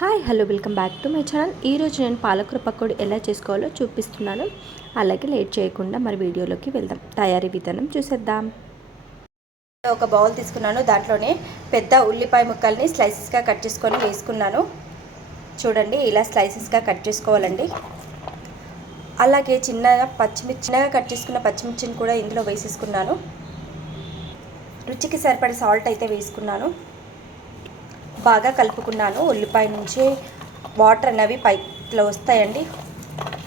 Hi hello welcome back to my channel. ఈరోజు నేను పాలకూర పకోడీ ఎలా చేసుకోవాలో చూపిస్తున్నాను. అలాగే లేట్ చేయకుండా మరి వీడియోలోకి వెళ్దాం. తయారీ విధానం చూసేద్దాం. ఒక బౌల్ తీసుకున్నాను. దాంట్లోనే పెద్ద ఉల్లిపాయ ముక్కల్ని స్లైసెస్గా కట్ చేసుకొని వేసుకున్నాను. చూడండి ఇలా స్లైసెస్గా కట్ చేసుకోవాలండి. అలాగే చిన్నగా పచ్చిమిర్చి చిన్నగా కట్ చేసుకున్న పచ్చిమిర్చిని కూడా ఇందులో వేసేసుకున్నాను. రుచికి సరిపడే సాల్ట్ అయితే వేసుకున్నాను. బాగా కలుపుకున్నాను. ఉల్లిపాయ నుంచి వాటర్ అనేవి పైలో వస్తాయండి.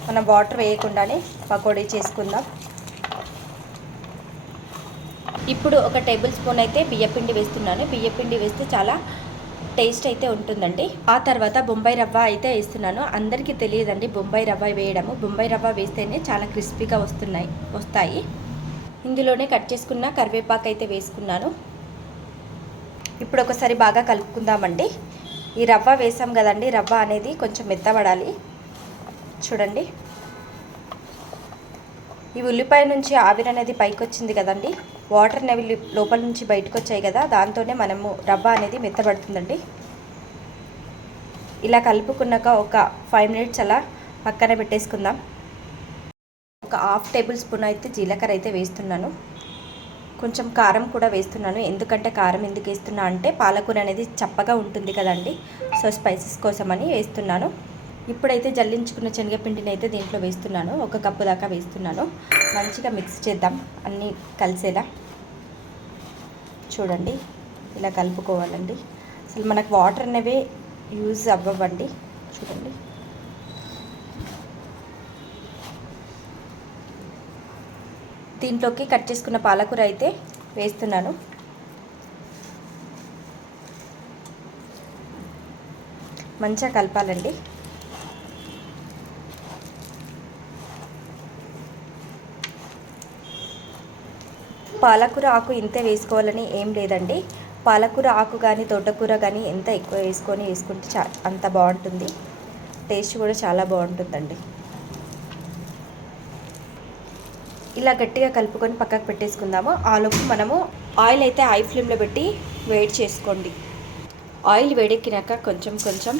మనం వాటర్ వేయకుండానే పకోడీ చేసుకుందాం. ఇప్పుడు ఒక టేబుల్ స్పూన్ అయితే బియ్యపిండి వేస్తున్నాను. బియ్యపిండి వేస్తే చాలా టేస్ట్ అయితే ఉంటుందండి. ఆ తర్వాత బొంబాయి రవ్వ అయితే వేస్తున్నాను. అందరికీ తెలియదండి బొంబాయి రవ్వ వేయడము. బొంబాయి రవ్వ వేస్తేనే చాలా క్రిస్పీగా వస్తున్నాయి వస్తాయి. ఇందులోనే కట్ చేసుకున్న కరివేపాకు అయితే వేసుకున్నాను. ఇప్పుడు ఒకసారి బాగా కలుపుకుందామండి. ఈ రవ్వ వేసాం కదండి రవ్వ అనేది కొంచెం మెత్తబడాలి. చూడండి. ఈ ఉల్లిపాయ నుంచి ఆవిరి అనేది పైకి వచ్చింది కదండి. వాటర్ అనేవి లోపల నుంచి బయటకు వచ్చాయి కదా దాంతోనే మనము రవ్వ అనేది మెత్తబడుతుందండి. ఇలా కలుపుకున్నాక ఒక ఫైవ్ మినిట్స్ అలా పక్కన పెట్టేసుకుందాం. ఒక హాఫ్ టేబుల్ స్పూన్ అయితే జీలకర్ర అయితే వేస్తున్నాను. కొంచెం కారం కూడా వేస్తున్నాను. ఎందుకంటే కారం ఎందుకు వేస్తున్నా అంటే పాలకూర అనేది చప్పగా ఉంటుంది కదండి. సో స్పైసెస్ కోసమని వేస్తున్నాను. ఇప్పుడైతే జల్లించుకున్న శనగపిండిని అయితే దీంట్లో వేస్తున్నాను. ఒక కప్పు దాకా వేస్తున్నాను. మంచిగా మిక్స్ చేద్దాం. అన్నీ కలిసేలా. చూడండి. ఇలా కలుపుకోవాలండి. అసలు మనకు వాటర్ అనేవి యూజ్ అవ్వవండి. చూడండి. దీంట్లోకి కట్ చేసుకున్న పాలకూర అయితే వేస్తున్నాను. మంచిగా కలపాలండి. పాలకూర ఆకు ఇంతే వేసుకోవాలని ఏం లేదండి. పాలకూర ఆకు కానీ తోటకూర కానీ ఎంత ఎక్కువ వేసుకొని వేసుకుంటే చా అంత బాగుంటుంది. టేస్ట్ కూడా చాలా బాగుంటుందండి. ఇలా గట్టిగా కలుపుకొని పక్కకు పెట్టేసుకుందాము. ఆలోపు మనము ఆయిల్ అయితే హై ఫ్లేమ్లో పెట్టి వేడి చేసుకోండి. ఆయిల్ వేడెక్కినాక కొంచెం కొంచెం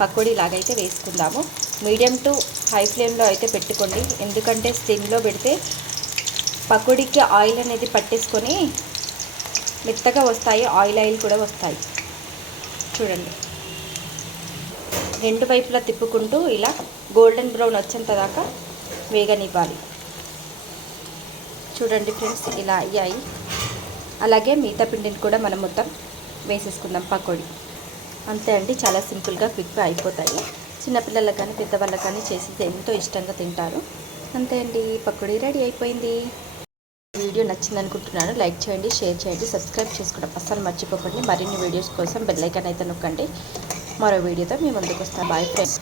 పకోడీ లాగైతే వేసుకుందాము. మీడియం టు హై ఫ్లేమ్లో అయితే పెట్టుకోండి. ఎందుకంటే స్టిమ్లో పెడితే పకోడీకి ఆయిల్ అనేది పట్టేసుకొని మెత్తగా వస్తాయి. ఆయిల్ ఆయిల్ కూడా వస్తాయి. చూడండి. రెండు వైపులా తిప్పుకుంటూ ఇలా గోల్డెన్ బ్రౌన్ వచ్చేంత దాకా వేగనివ్వాలి. చూడండి ఫ్రెండ్స్ ఇలా అయ్యాయి. అలాగే మిగతా పిండిని కూడా మనం మొత్తం వేసేసుకుందాం పకోడీ. అంతే అండి చాలా సింపుల్గా క్విక్గా అయిపోతాయి. చిన్నపిల్లలకు కానీ పెద్దవాళ్ళకి కానీ చేసి ఎంతో ఇష్టంగా తింటారు. అంతే అండి పకోడీ రెడీ అయిపోయింది. వీడియో నచ్చింది అనుకుంటున్నాను లైక్ చేయండి షేర్ చేయండి సబ్స్క్రైబ్ చేసుకోవడం అస్సలు మర్చిపోకండి. మరిన్ని వీడియోస్ కోసం బెల్ అయితే నొక్కండి. మరో వీడియోతో మీ ముందుకు వస్తాను బాయ్ ఫ్రెండ్స్.